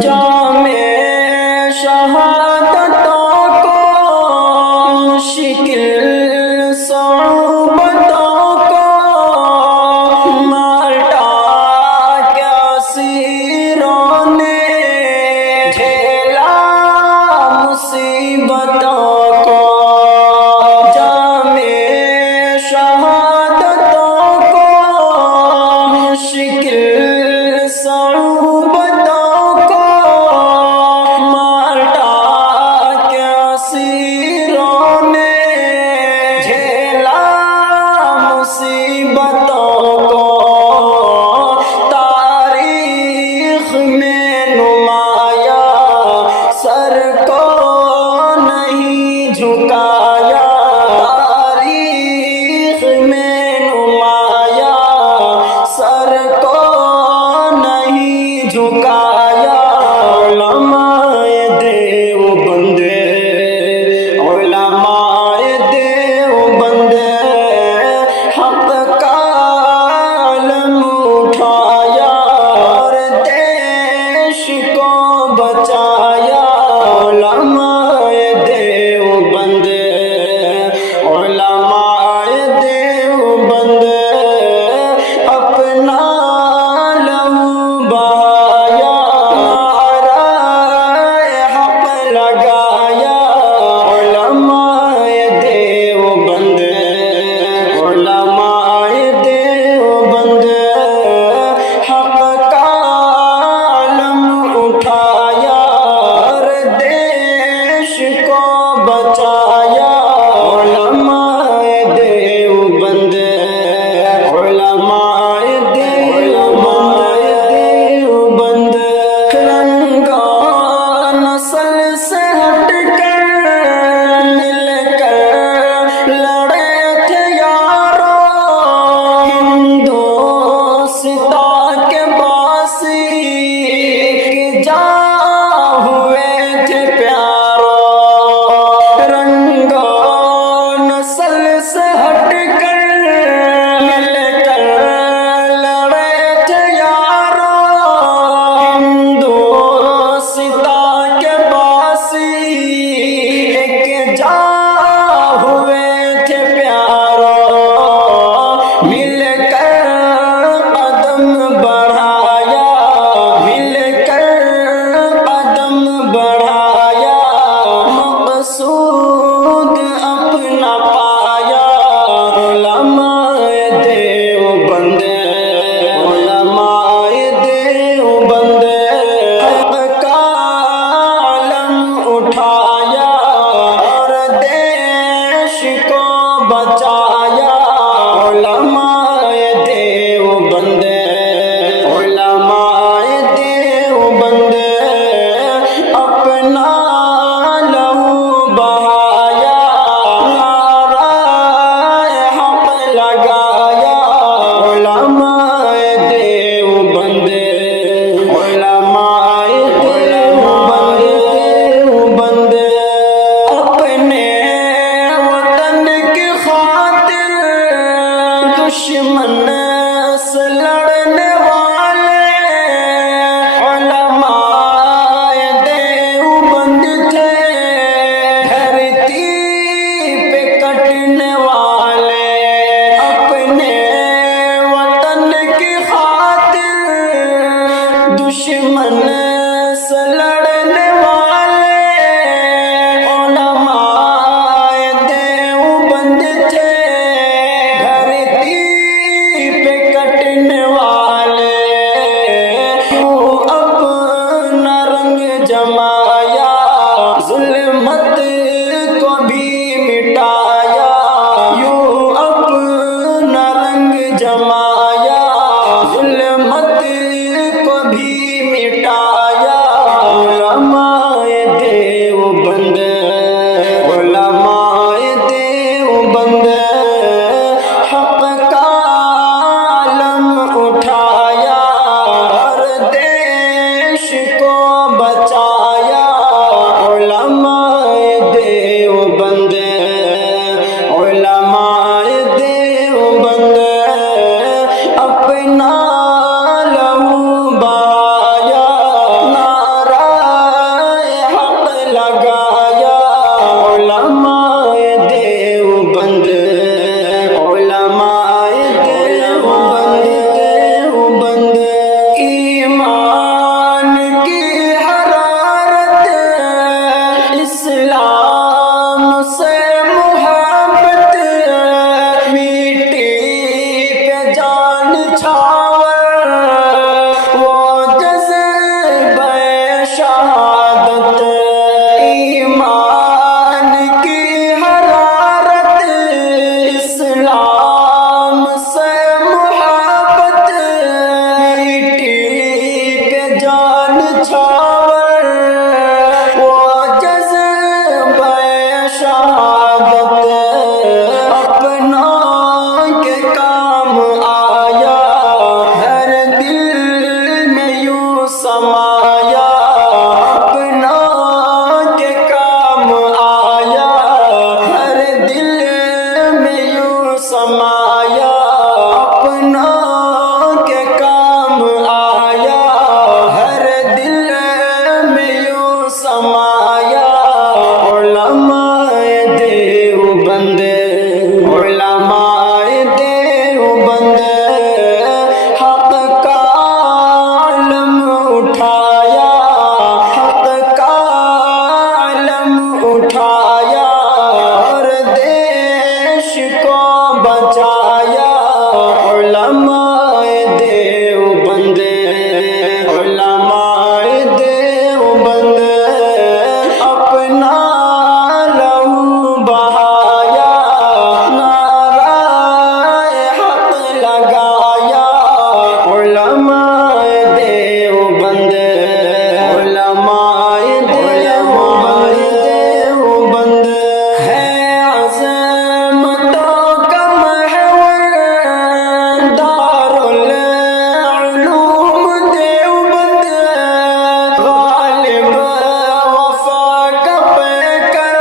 جام شہادتوں کو مشکل صعوبتوں کو مٹا کے اسیروں نے جھیلا مصیبتوں کو جام شہادتوں کو مشکل صعوبتوں کو مٹا کے اسیروں نے جھیلا مصیبتوں کو تاریخ میں نمایاں سر کو نہیں جھکایا تاریخ میں نمایاں سر کو نہیں جھکایا علماء دیوبند علماء دیوبند حق کا علم اٹھایا اور دیش کو بچایا علماء دیوبند علماء دیوبند اپنا لہو بہایا نعرہ حق لگایا علماء دیوبند علماء دیوبند حق کا علم اٹھایا اور دیش کو بچایا علماء دیوبند علماء دیوبند رنگا نسل سے ہٹ کر مل کر لڑے تھے یارو ہندوستا کے باسی کہ جا ہوئے تھے پیارو رنگا نسل سے ہٹ کر مل کر لڑے تھے یارو ہندوستا کے باسی کہ جا ہوئے تھے پیارو مل کر قدم بڑھایا مل کر قدم بڑھایا مقصود اپنا پایا علماء دیوبند علماء دیوبند حق کا علم اٹھایا اور دیش کو بچایا علماء دیوبند علماء دیوبند اپنا لہو بہایا نعرہ حق لگایا علماء دیوبند علماء دیوبند اپنے وطن کی خاطر دشمن سے لڑنے والے علماء دیوبند تھے دھرتی پہ کٹنے والے اپنے وطن کی خاطر دشمن سے لڑنے والے علماء دیوبند تھے دھرتی پہ کٹنے والے یوں اپنا رنگ جمایا ظلمت کو بھی مٹایا یوں اپنا رنگ جمایا ظلمت کو بھی مٹایا علماء دیوبند علماء دیوبند حق کا علم اٹھایا اور دیش کو بچایا علماء دیوبند علماء دیوبند اپنا نچھاور وہ جذبہ شہادت اپنا کے کام آیا، ہر دل میں یوں سمایا، اپنا کے کام آیا، ہر دل میں یوں سمایا، اپنا کے کام آیا، ہر دل میں یوں سمایا۔ علماء دیوبند، علماء دیوبند حق کا علم اٹھایا، حق کا علم اٹھایا، اور دیش کو بچایا۔ علماء دیوبند، علماء دیوبند اپنا لہو بہایا، نعرہ حق لگایا۔ علماء دیوبند، علماء دیوبند ہے عظمتوں کا محور، دارالعلوم دیوبند، غالب وفا کا پیکر،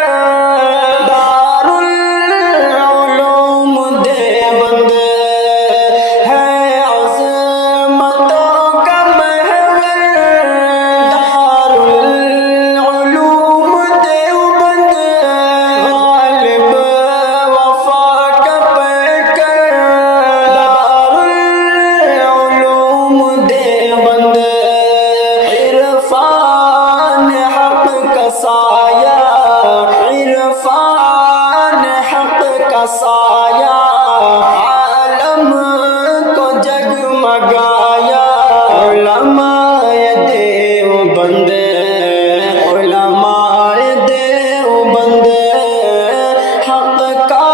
دارالعلوم دیوبند ہے عظمتوں کا محور، دارالعلوم دیوبند، غالب وفا کا پیکر، دارالعلوم دیوبند، عرفان حق کا سایہ، عرفان حق کا سایہ، عالم کو جگمگایا۔ علماء دیوبند، علماء دیوبند حق کا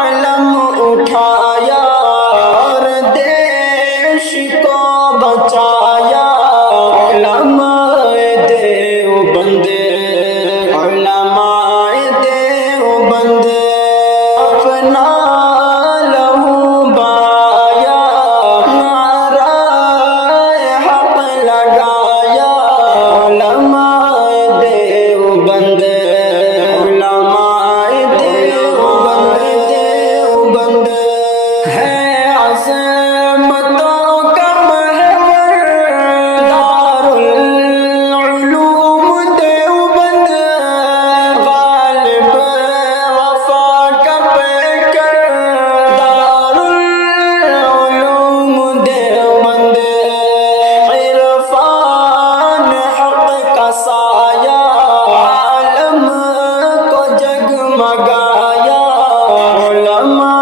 علم اٹھایا، اور دیش کو بچایا۔ علماء دیوبند، علماء دیوبند اپنا لہو بہایا، نعرہ حق لگایا۔ علماء دیوبند، علماء دیوبند ہے عظمتوں کا محور، دارالعلوم دیوبند، غالب وفا کا پیکر، دارالعلوم دیوبند، عرفان حق کا سایہ، عالم کو جگمگایا۔ علماء